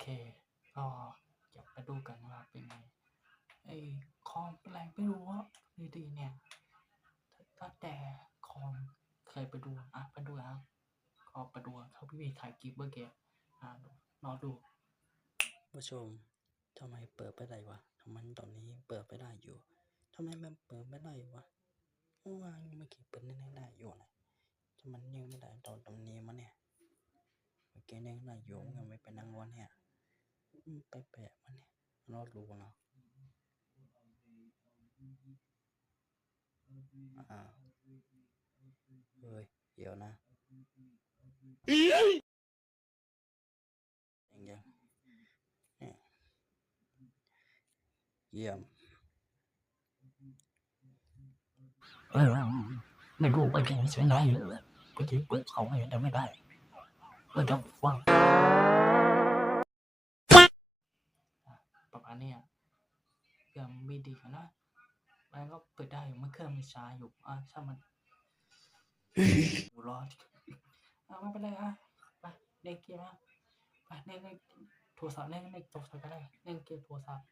เค ก็อยากไปดูกันว่าเป็นไงไอ้คอมเป็นไม่รู้ว่าดีๆเนี่ยตั้งแต่คอมเคยไปดูอะไปดูนะก็ไปดูเขาพี่วีถ่ายคลิปเมื่อกี้อะรอดูผู้ชมทำไมเปิดไม่ได้วะทำไมตอนนี้เปิดไม่ได้อยู่ทำไมมันเปิดไม่ได้วะเมื่อวานเมื่อกี้เปิดได้ได้อยู่นะทำไมยังไม่ได้ตอนตรงนี้มาเนี่ยเมื่อกี้ยังได้อยู่ยังไม่เป็นนางวันเนี่ย แปลกๆมันเนี่ยรอดูเนาะอ่าเฮ้ยเดี๋ยวนะยังยังเยี่ยมเออไม่รู้ว่าจะใช้ไหนเลยเมื่อกี้เปิดเขาให้แต่ไม่ได้เปิดจะฟังาเนี้ยยังไม่ดีนะมันก็เปิดได้อยู่มันเครื่องมันช้าอยู่อะช่ามันรอดอะไม่เป็นไรอะไปเล่นเกมอะไปเล่นในโทรศัพท์เล่นในโทรศัพท์ก็ได้เล่นเกมโทรศัพท์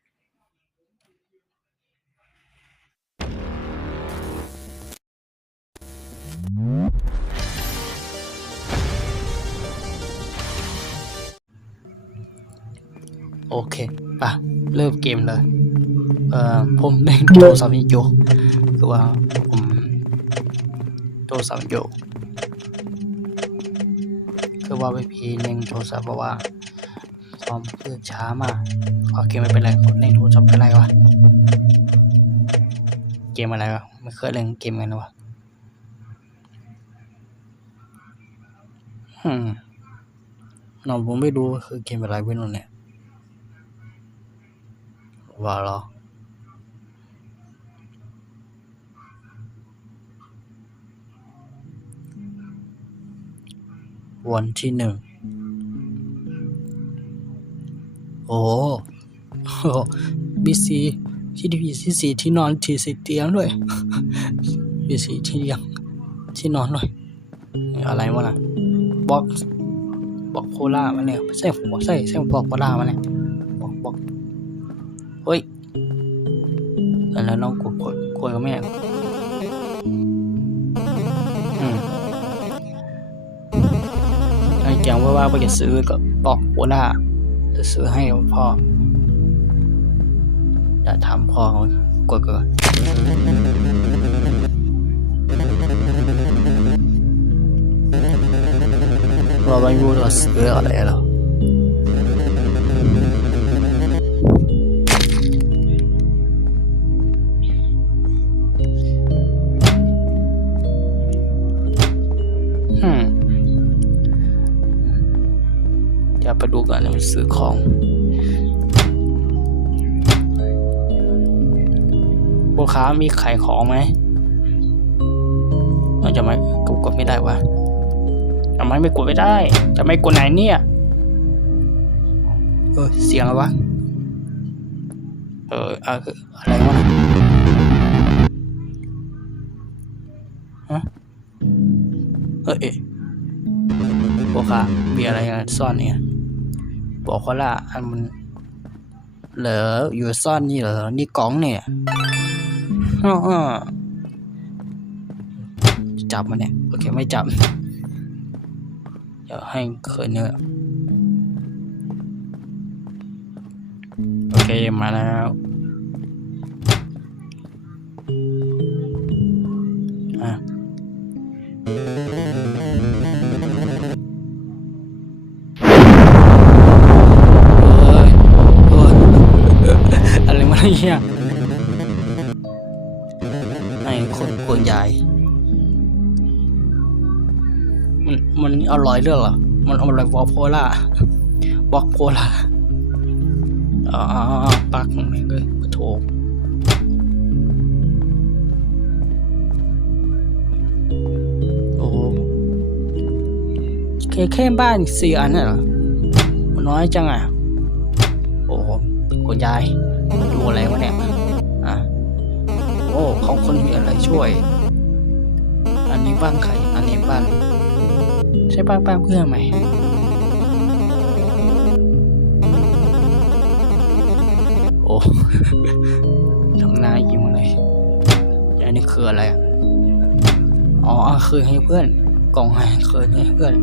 โอเคป่ะ เริ่มเกมเลย เอ่อ ผมเล่นโทรศัพท์อยู่คือว่าผมโทรศัพท์อยู่คือว่าไปพีเล่นโทรศัพท์เพราะว่าคอมเพื่อช้ามาก โอเคไม่เป็นไรเล่นโทรศัพท์เป็นไรวะ เกมอะไรวะไม่เคยเล่นเกมกันวะอืมน้องผมไม่รู้คือเกมอะไรไม่รู้เนี่ย อวันที่หนึ่ง โอ้โหบีสีที่ดีสีสีที่นอนที่สีเตียงด้วยมีสีที่เตียงที่นอนด้วยนี่อะไรวะน่ะบ็อกบ็อกโคล่ามันเนี่ยใส่หัวใส่ใส่บ็อกโคล่ามันเนี่ยบ็อกบ็อก เฮ้ยแล้วน้องกดกดกดกับแม่อืมไอ้แกงว่าว่าไปจะซื้อก็บอกหัวหน้าจะซื้อให้พ่อจะถามพ่อเขากดก่อนเราไม่รู้ว่าซื้ออะไรหรอ เดี๋ยวไปซื้อของลูกค้ามีขายของไหมมันจะไม่กดกดไม่ได้วะทำไมไม่กดไม่ได้ จะไม่กดไหนเนี่ยเออเสียงอะไรวะ เอออะอะไรวะน่ะฮะเฮ้ยพวกค่ะมีอะไรซ่อนเนี่ย บอกเขาละอันมันเหลืออยู่ซ่อนนี่เหรอ นี่กล่องเนี่ยอ้ออ้อจับมันเนี่ย โอเค ไม่จับ เดี๋ยวให้เคยเนื้อ โอเค มาแล้ว คนกวนใหญ่มันมันอร่อยเรื่องหรอ มันอร่อยบอกโพล่าบอกโพล่าอ๋อปักมันเลยโถโอ้โหแค่แค่บ้านสี่อันน่ะเหรอมันน้อยจังอะ โอ้โหคุณยายมาดูอะไรวะเนี่ย คนมีอะไรช่วย อันนี้บ้านใคร อันนี้บ้าน ใช่ป้านบ้าเพื่อนไหมโอ้ทำนายยิ้มเลยอันนี้คืออะไร อ๋อ คือให้เพื่อน กล่องให้คืนให้เพื่อน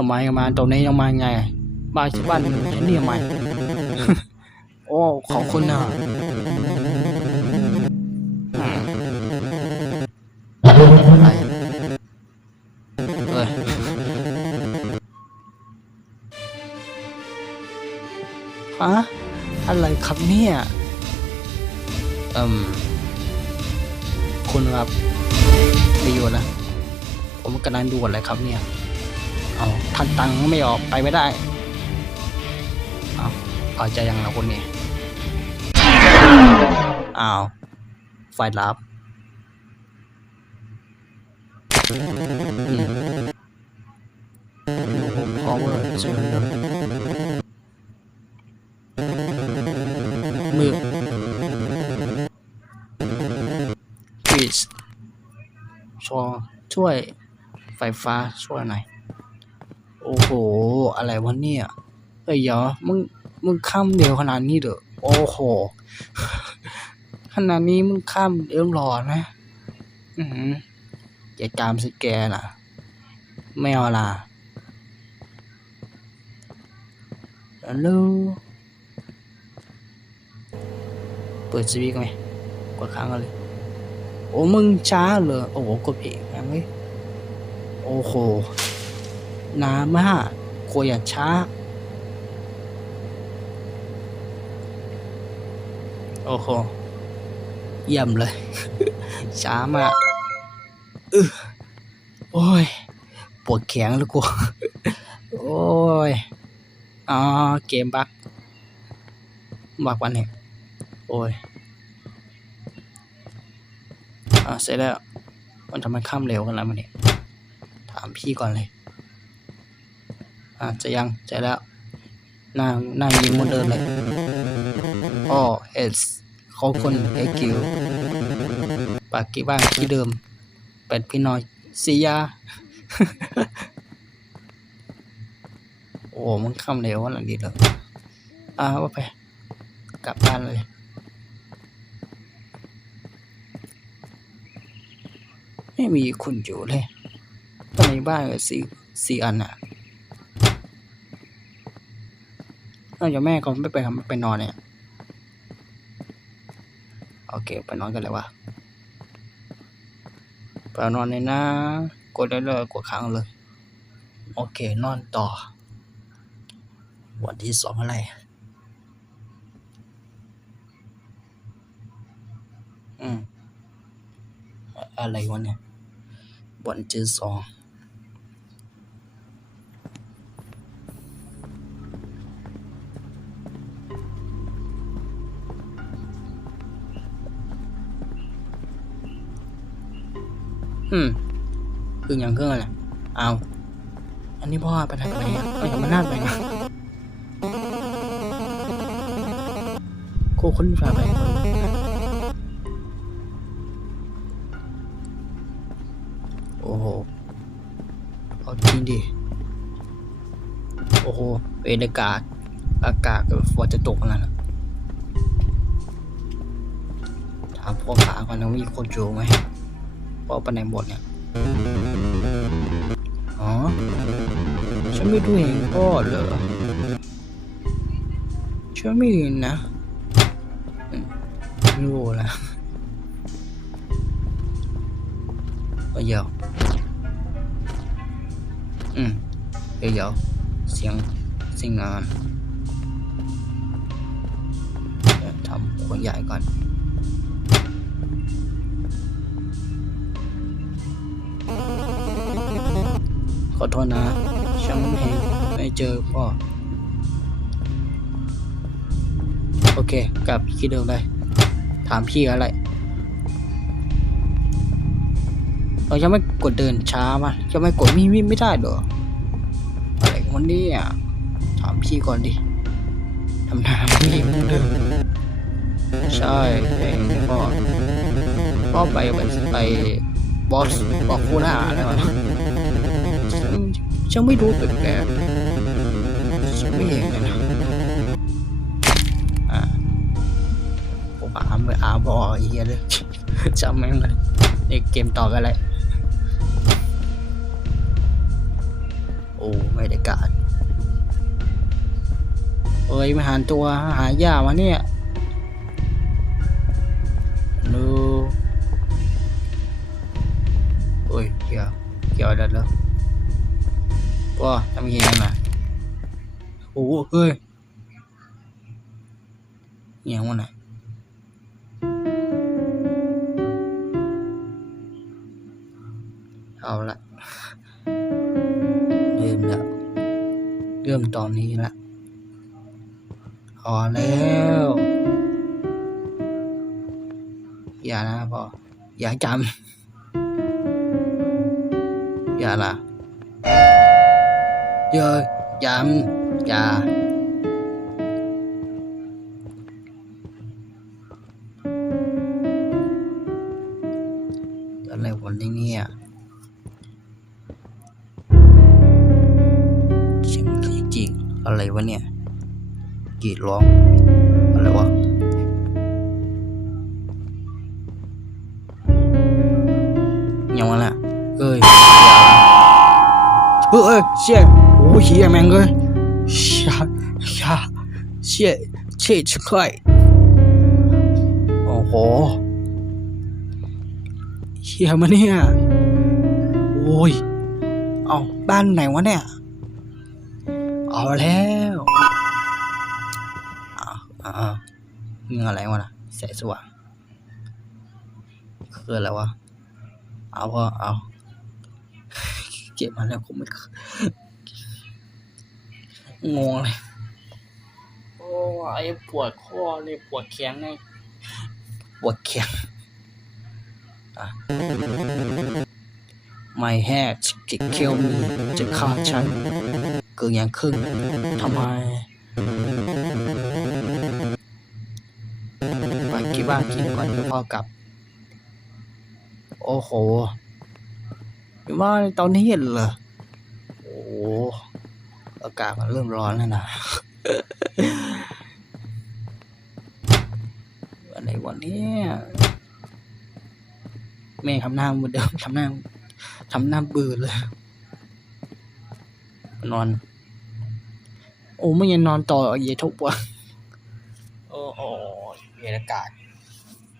ทำไมมาตรงนี้ยังมาไงมาที่บ้านฉันนี่ทำไมโอ้ขอบคุณนะอืมอะไรเอ้ยฮะอะไรครับเนี่ยเอืมคุณครับไม่อยู่นะ ผมกำลังดูอะไรครับเนี่ย เอาทันตังไม่ออกไปไม่ได้ เอาเอาใจยังเราคนนี้อ้าว ไฟลับอืมผมพอเวอร์เชิญเลยมืองช่วยช่วยไฟฟ้าช่วยหน่อย โอ้โห อะไรวะเนี่ยเอ้ยเดี๋ยวมึง มึงข้ามเร็วขนาดนี้เด้อโอ้โห ขนาดนี้มึงข้ามเร็วหรอนะ อือหือย่าตามสิแกน่ะ ไม่เอาล่ะฮัลโหลเปิดสวิตช์ไหมกดค้างกันเลย โอ้ มึงช้าเหรอโอ้โหกดผิดยังไงโอ้โห นานมากกลัวอย่าช้า โอ้โหเยี่ยมเลย ช้ามากอึโอ้ย ปวดแขนแล้วกู โอ้ย อ๋อ เกมบัก บักวันนี้โอ้ย อ่าเสร็จแล้ว มันทำไมข้ามเร็วกันแล้วมันเนี่ย ถามพี่ก่อนเลย อ่าจะยังจะแล้วหน้าหน้ายิ้มเหมือนเดิมเลยอ๋อเอสเขาคนเอกิวปากกี่บ้างที่เดิมเป็ดพี่น้อยสียา โอ้มันข้ามเร็วขนาดนี้เลยอ่าว่าไปกลับบ้านเลยไม่มีคนอยู่เลยทำไมบ้านก็สี่สี่อันอะ อกจากแม่ก็ไม่ไปไปนอนเนี่ยโอเคไปนอนกันเลยวะไปนอนเลยนะ กดได้เลยกดค้างเลย โอเคนอนต่อ วันที่สองอะไรอืมอะไรวะเนี่ยวันที่สอง อืมคืออย่างเครื่องอะไรเอาอันนี้พ่อไปทางไหนอะเอ้ยมันน่าไปนะโคคนฟ้าไปโอ้โหเอาจริงดิโอ้โหเป็นอากาศอากาศแบบฝนจะตกแล้วนถามพ่อขาก่อนนะมีคนอยู่ไหม พ่อไปไหนหมดเนี่ย อ๋อ ฉันไม่ดูเห็นพ่อเหรอ ฉันไม่เห็นนะอืมไม่รู้ละเอาเดี๋ยวอืมเดี๋ย ขอโทษนะฉันไม่เห็นไม่เจอพ่อ โอเค กลับที่เดิมเลย ถามพี่อะไร เราจะไม่กดเดินช้ามาจะไม่กดมีวิไม่ได้เหรออะไรของมันเนี่ยถามพี่ก่อนดิทำน้าพี่เหมือนเดิมใช่เองพ่อพ่อไปไปไปบอสบอกคูล่าอะไรวะ ฉันไม่รู้แปลกฉันไม่เห็นเลยนะอ่าผมอาไม่อาบอไอ้เฮียเลยจำแม่งเลยในเกมต่อกันเลยโอ้ไม่ได้การเอ้ยมาหาตัวหายามาเนี่ยดูโอ้ยเกี่ยวเกี่ยวได้แล้วว้าทำยังไงมาโอ้เฮ้ยเงี้ยวะน่ะเอาละเริ่มแล้ว เริ่มตอนนี้ละพอแล้วอย่านะพ่ออย่าจำอย่าละ เยอะจำอย่าอะไรวันนี้เนี่ยเสียงจริงอะไรวะเนี่ยกรีดร้อง อะไรวะยังวะน่ะเอ้ยจ่าเฮ้ยเอ้ยเชี่ย ยเฮียแม่งเอ้ยอย่าอย่าเชี่ยเชี่ยชิคอยโอ้โหเฮียมาเนี่ยโอ้ยเอาบ้านไหนวะเนี่ย เอาแล้วอ้าวอ้าวเงืออะไรวะนะแสงสว่างคืออะไรวะ เอาก็เอา เก็บมาแล้วผมไม่ งงเลย โอ้ยปวดคอเลยปวดแขนไงปวดแขนอะ My head จะเคี้ยวมีจะฆ่าฉันเกินอย่างครึ่งทำไมไปกินบ้านกินก่อนเดี๋ยวพ่อกลับ โอ้โหว่าตอนนี้เห็นเหรอโอ้โห อากาศมันเริ่มร้อนแล้วนะอะไรวันนี้แม่ทำหน้าเหมือนเดิมทำหน้าทำหน้าเบื่อเลย นอน โอ้ไม่ยังนอนต่อเยทุกวันโอ้โหเยอากาศ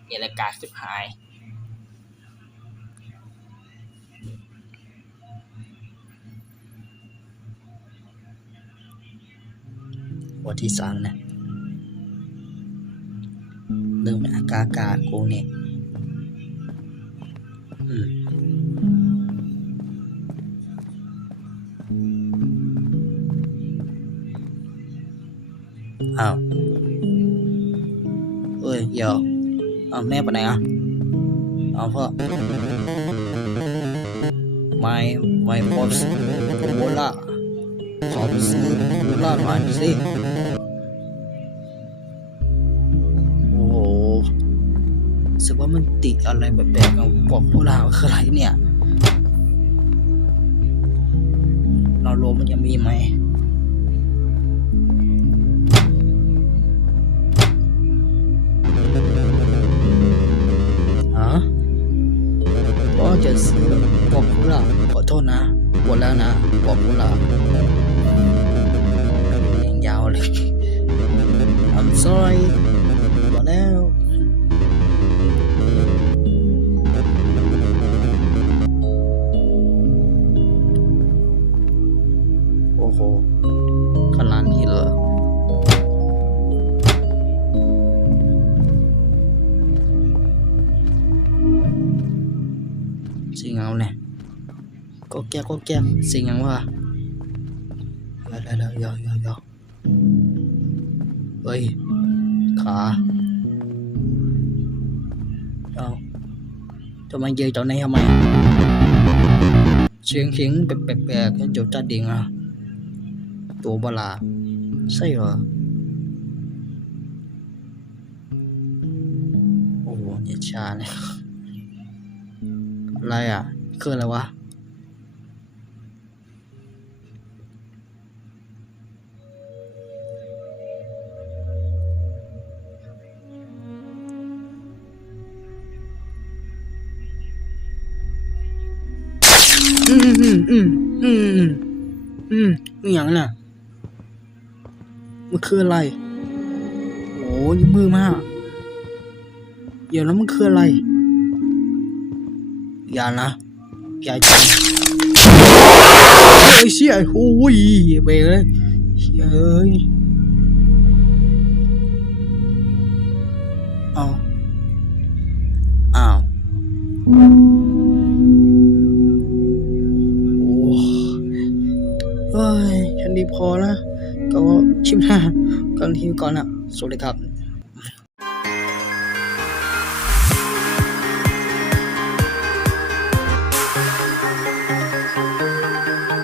เยอากาศสิบหาย วันที่สามนะเริ่มอากาศาโกเนอืมอ้าวเอ้ยเดี๋ยวเอาแม่ไปไหนอะเอาเพื่อ my my boss โบล่าขอไปซื้อโบล่าหน่อยสิ ติอะไรแบบแปลกๆอะบอกพวกเราคืออะไรเนี่ย เราโลมันยังมีไหมฮะก็จะซื้อบอกพวกเราขอโทษนะปวดแล้วนะบอกพวกเรายังยาวเลย I'm sorry บอกแล้ว ก็แก้ก็แก้สิ่งอยังว่าเดี๋ยวเดี๋ยวยวเดี๋ยวเดี๋ยวเฮ้ย ขาเอาทำไมยืนตรงนี้ทำไมเสียงเสียงแปลกๆจุดจัดดิงอะตัวบลาใช่เหรอโอ้โหเนี่ยชาเนี่ยอะไรอะคืออะไรวะ อืมอืมอืมอืมอืมอืมอย่างน่ะมันคืออะไรโอ้ยมือมากเดี๋ยวแล้วมันคืออะไร อย่านะอย่าจริงเฮ้ยเชี่ยโอ้ยเบรกเลยเชี่ยเอ้ยเอาอ้าว พอนะ ก็ชิมหน้ากันทีก่อนอะสวัสดีครับ